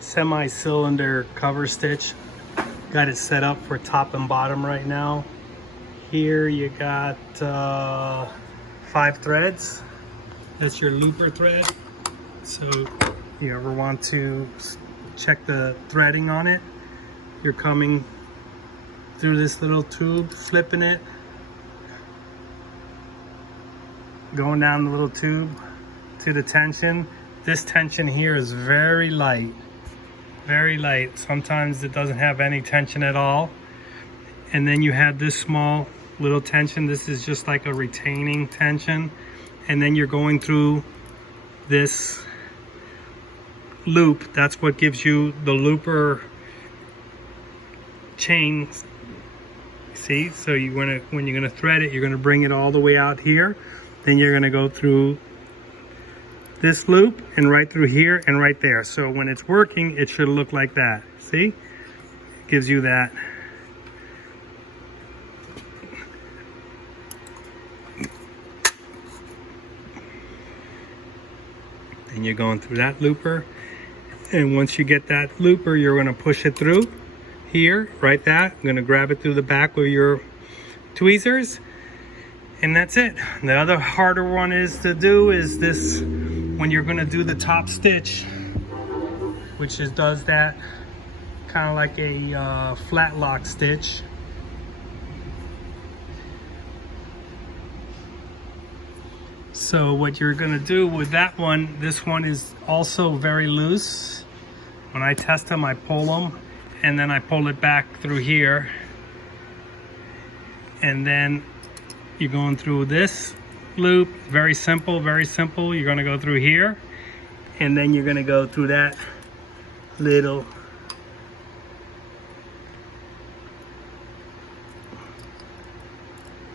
semi-cylinder cover stitch. Got it set up for top and bottom right now. Here you got 5 threads. That's your looper thread. So if you ever want to check the threading on it, you're coming through this little tube, flipping it, going down the little tube to the tension. This tension here is very light, very light. Sometimes it doesn't have any tension at all. And then you have this small little tension. This is just like a retaining tension. And then you're going through this loop. That's what gives you the looper chain. See, so when you're gonna thread it, you're gonna bring it all the way out here. Then you're gonna go through this loop and right through here and right there. So when it's working, it should look like that. See? It gives you that. And you're going through that looper. And once you get that looper, you're gonna push it through here, right that. I'm gonna grab it through the back with your tweezers. And that's it. The other harder one is to do is this, when you're gonna do the top stitch, which does that kind of like a flat lock stitch. So what you're gonna do with that one, this one is also very loose. When I test them, I pull them and then I pull it back through here. And then you're going through this loop, very simple, very simple. You're gonna go through here and then you're gonna go through that little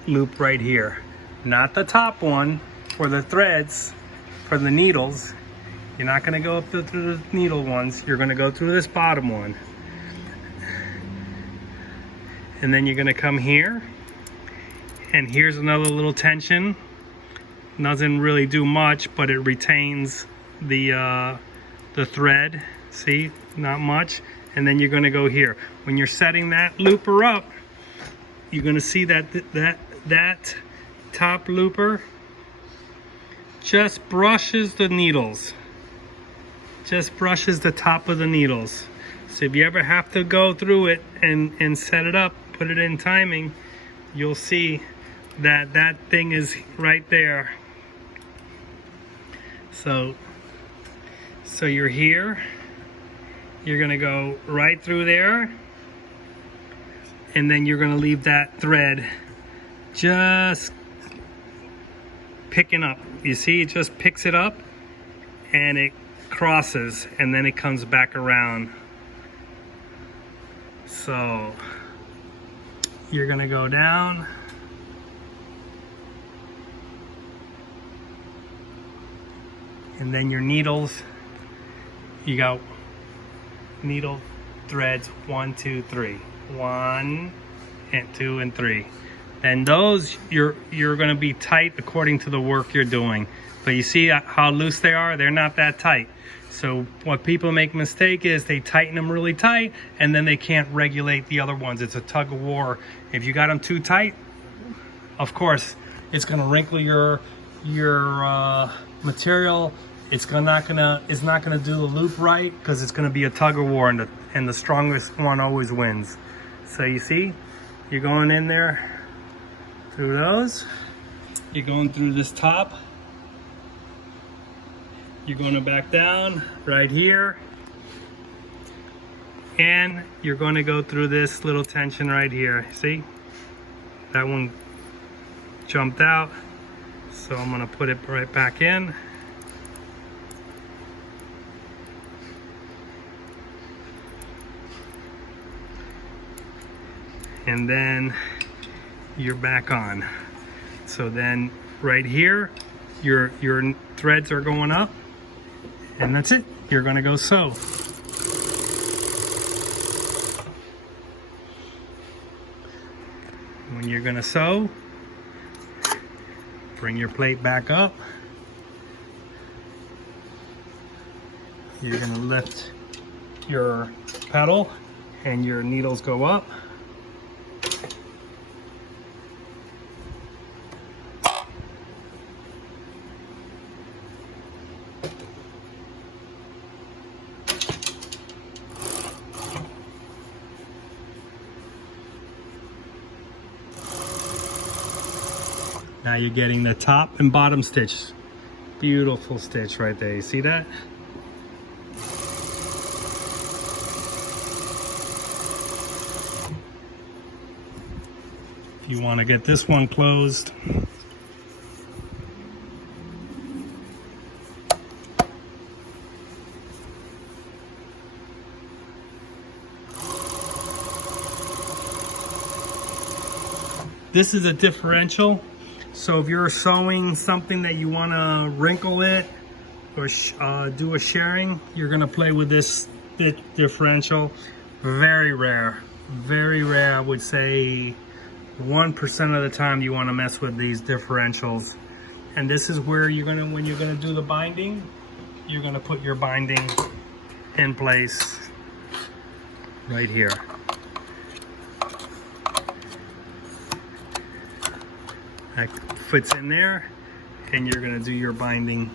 loop right here. Not the top one for the threads, for the needles. You're not gonna go up through the needle ones. You're gonna go through this bottom one. And then you're gonna come here. And here's another little tension. Doesn't really do much, but it retains the thread. See, not much. And then you're gonna go here. When you're setting that looper up, you're gonna see that that top looper just brushes the needles. Just brushes the top of the needles. So if you ever have to go through it and set it up, put it in timing, you'll see that that thing is right there. So you're here, you're gonna go right through there, and then you're gonna leave that thread just picking up. You see, it just picks it up and it crosses and then it comes back around. So you're gonna go down. And then your needles, you got needle threads 1, 2, 3. 1 and 2 and 3. Then those you're going to be tight according to the work you're doing. But you see how loose they are? They're not that tight. So what people make a mistake is they tighten them really tight and then they can't regulate the other ones. It's a tug of war. If you got them too tight, of course, it's going to wrinkle your material. It's not gonna do the loop right because it's gonna be a tug of war, and the strongest one always wins. So you see, you're going in there through those. You're going through this top. You're going to back down right here, and you're going to go through this little tension right here. See, that one jumped out, so I'm going to put it right back in. And then you're back on. So then right here, your threads are going up, and that's it. You're gonna go sew. When you're gonna sew, bring your plate back up. You're gonna lift your pedal and your needles go up. Now you're getting the top and bottom stitch. Beautiful stitch right there. You see that? If you want to get this one closed, this is a differential. So if you're sewing something that you want to wrinkle it or do a sharing, you're going to play with this bit differential. Very rare. Very rare. I would say 1% of the time you want to mess with these differentials. And this is where you're going to, when you're going to do the binding, you're going to put your binding in place right here. That fits in there, and you're going to do your binding.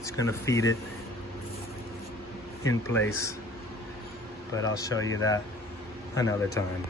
It's going to feed it in place, but I'll show you that another time.